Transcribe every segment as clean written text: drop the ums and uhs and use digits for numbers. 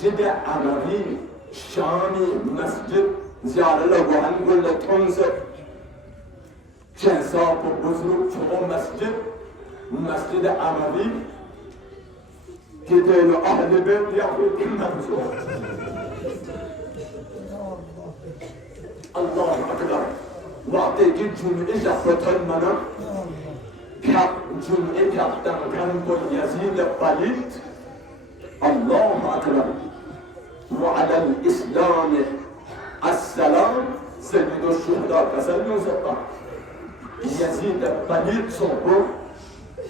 مسجد عموی شامی مسجد زیاره لگوهن گل تونس جنساب و بزرگ چون مسجد عموی که دل اهل بیت یهود منظور الله اکبر وقتی که جمعه جفتن منم جمعه کفتن کن با یزید قلید الله اکبر وعلى الاسلام السلام سيد الشهداء تسلم زبا يزيد قليل صبر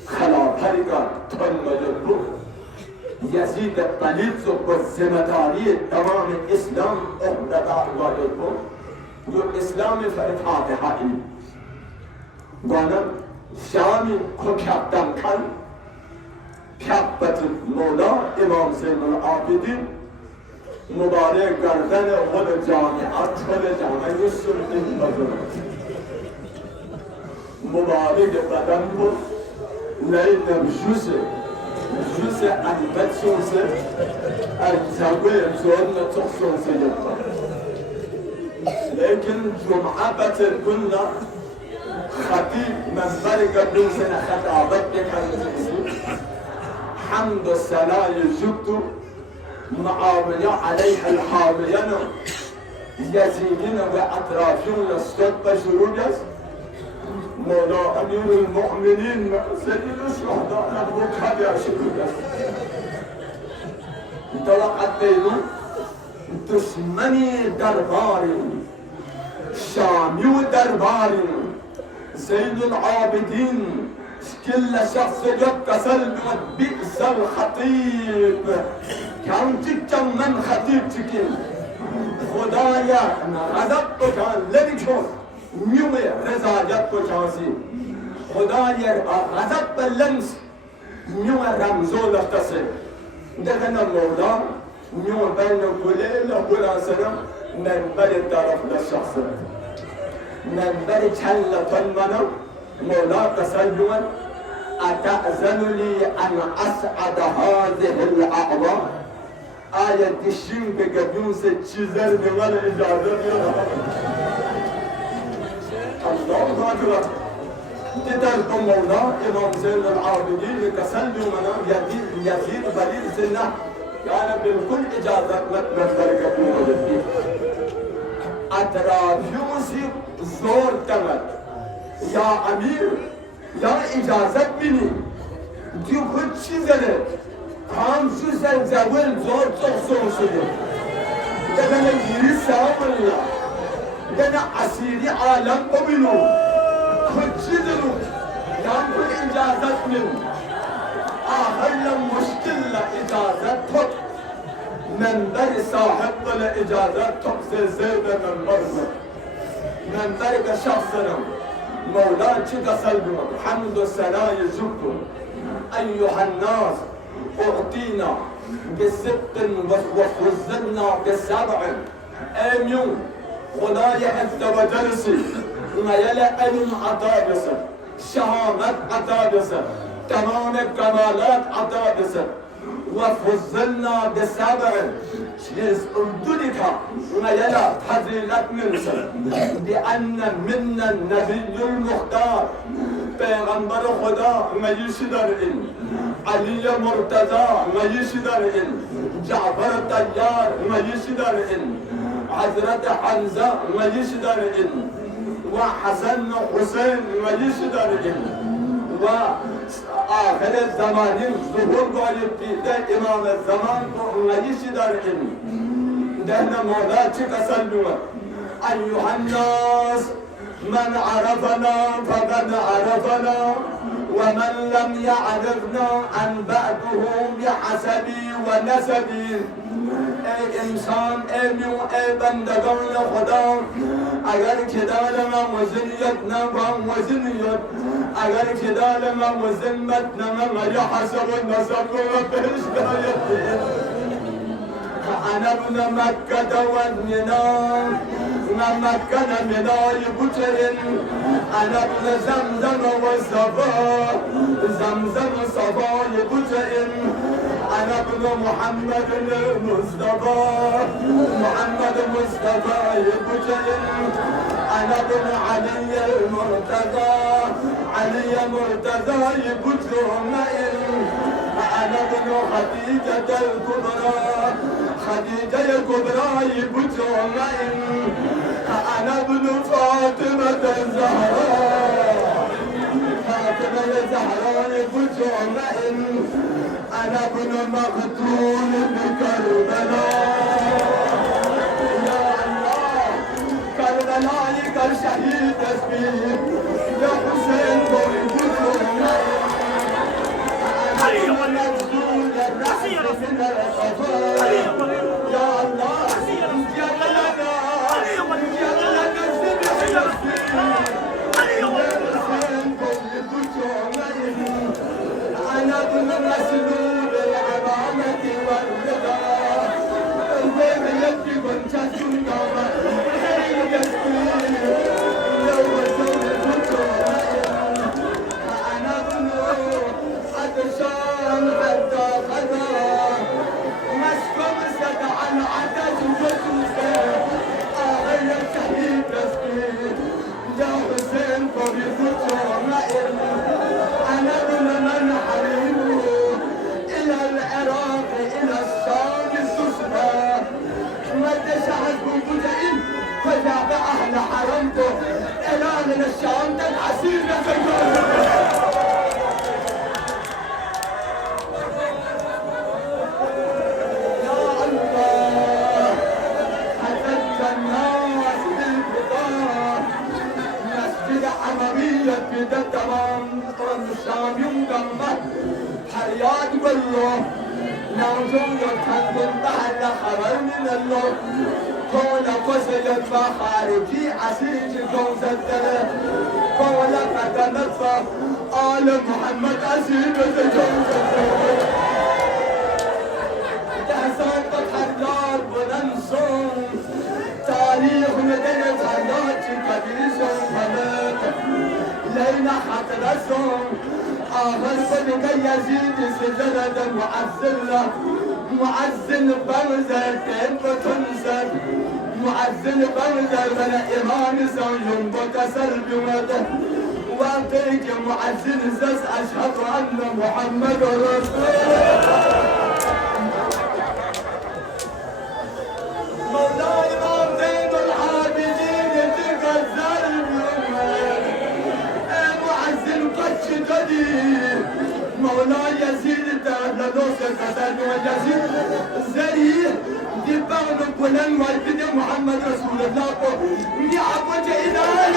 خلافرقا تنم يبو يزيد قليل صبر زمداري تمام اسلام احدى يبو جو اسلام فاتحة وانا شامي كوكبتن كان كبت مولا امام زين العابدين مبارک گردن خود جامعات خود جامعه سنتی بزرگ مبارک بدن بود لیدم جوز علیبت سنسه اجزاقه امزون نتوخ سنسه یبقى لیکن جمعه بطر کننا خطیب منبر قدوم سنه خطابت بکن حمد و سلام جبتو معاوية عليها الحامية يزيدين وأطرافهم لستد بشروجس مولا أمير المؤمنين سيد الشهداء نبوك هذا شروجس توقعت بينه دشمني درباري شامي درباري زين العابدين كل شخص يتصل بئس الخطيب كم تكتم من خطيب تكين خدايا غضب بكان لبكون نيومي رزاجت بكانسي خدايا غضب بلنس نيومي رمزو لختصر دهنا مولا نيومي بين كليل وكلا سنة ننبر الطرف للشخص ننبر كلا تنمنا مولا تسلما أتأذن لي أن أسعد هذه الأعضاء آية دشين بقدوم ستشيزر بغير إجازة الله أكبر تدرك مولا إمام زين العابدين تسلما يزيد بليل سنة يعني بالكل إجازة متنزل قدوم أطراف يوسف زور تمت يا أمير يا إجازة مني ديو خود چیزه کام شو زنجوال زور تخصون شده دهنا يري سام الله دهنا أسيري عالم ببینو خود چیزه رو يام خود إجازة من آخر مشكلة إجازة تك منبر صاحب الإجازة تك زيد منبر كشخصنا مولا تسلم حمد السلام يجبكم أيها الناس أعطينا بست وخزنا بسبع آمين خداي عز وجل ما يلا ألم عطابس شهامة عطابس تمام الكمالات عطابس وفزلنا بسبع شيز أردنك وما يلا فضيلة منسى لأن منا النبي المختار پیغمبر خدا مجیشی در این علی مرتضی مجیشی در این جعفر طیار مجیشی در این حضرت حمزه مجیشی در این و حسن و حسین مجیشی در این و آخر الزمانين ظهور باید دیده امام الزمان کو مجیشی در این دهنا مولا چه تسلمه أيها الناس من عرفنا فقد عرفنا ومن لم يعرفنا أنبأته بحسبي ونسبي ای انسان ای بندگان خدا اگر کدال ما وزنیت نبام وزنیت اگر کدال ما وزنمت نمم یا حسب و نسب و بهش دایت أنا ابن مكة والمنى مكة مناي بطر أنا ابن زمزم والصفا زمزم صفاي بطر أنا ابن محمد المصطفى، محمد مصطفى يبجل. أنا ابن علي المرتضى، علي مرتضى يبجل. أنا ابن خديجة الكبرى، خديجة الكبرى يبجل. أنا ابن فاطمة الزهراء، فاطمة الزهراء يبجل. أنا ابن مقتول بكربلاء. يا الله كربلاء كالشهيد اسمي يا حسين بويبوتهم. أنا مجدود الرأس من الصفا. يا الله جل لنا جل لك الذبح يسمي يا حسين بويبوتهم. أنا ابن مسلول العظامة والرضا، البيت يبكي كنت سلطانة يسكن لو زول الفتوى. أنا ابن عطشان حتى غدا، مسكم سدع العطش وجوزه آخر الشهيد يسكن يا حسين بويبوتهم. أنا ابن من حرمه إلى العراق إلى الشام السفلى، مد شعب بوجين فجاب أهل حرمته إلى من الشام تنعسير نفجر. يا الله حدثت الناس بالبطاقة، مسجد حموية بدا التمام طرم الشام يوم قمه حريات بالله نوزون يتحدث بعد خبر من الله. قول قصيد بخارجي عسيج جوز الدلة، قول فتنفى آل محمد أسيب جوز الدلة. تحسن قد حجار وننصر تاريخ مدينة حياتي كبير فمات لينا حترسهم. آخر صدق يزيد سجلة معزلة، معزل برزة كيف تنزل، معزل برزة من إيمان سوي وكسر بمده. وأعطيك معزل زس أشهد أن محمد رسول الله. مولاي إمام زين العابدين تغزل بمده، معزل قدش قدير. مولاي يزيد تهللوس كسر ويزيد زريه دي بغلق ولن والبدي محمد رسول الله. دي عبوة إلهي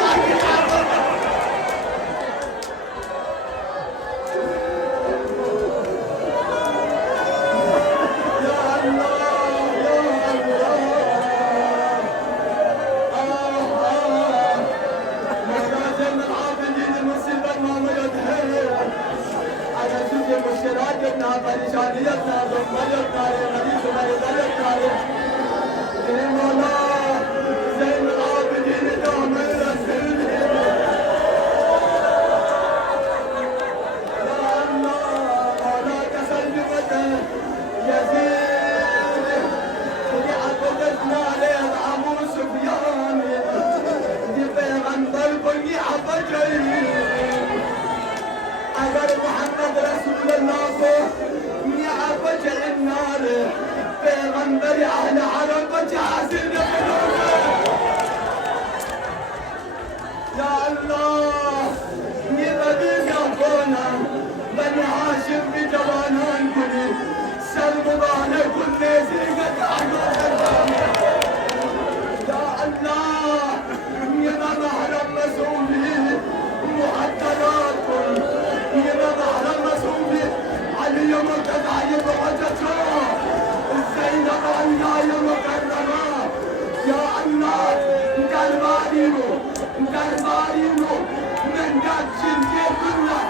شراكتنا فرشانيتنا ضمنيتنا لغريب مريضيتنا للمولا زين العابدين دوم الرسول. يا الله مولاك سلمته يزيد اللي عبدتنا عليه ابو سفيان دي بيغنبر بني عبجي. أجر محمد رسول الله يا أبجل النار بيغنبر أهل عرب جاسر يا الله يبديك أخونا بني هاشم بجوانان كلي سلمضان كل زيقة يا الله يا محرم مسؤولي معدلاتكم يا محرم مسؤولي علي مرتضى يبغى الزينب عناية مكرمة يا الله قلبارينو من داك شنكي كله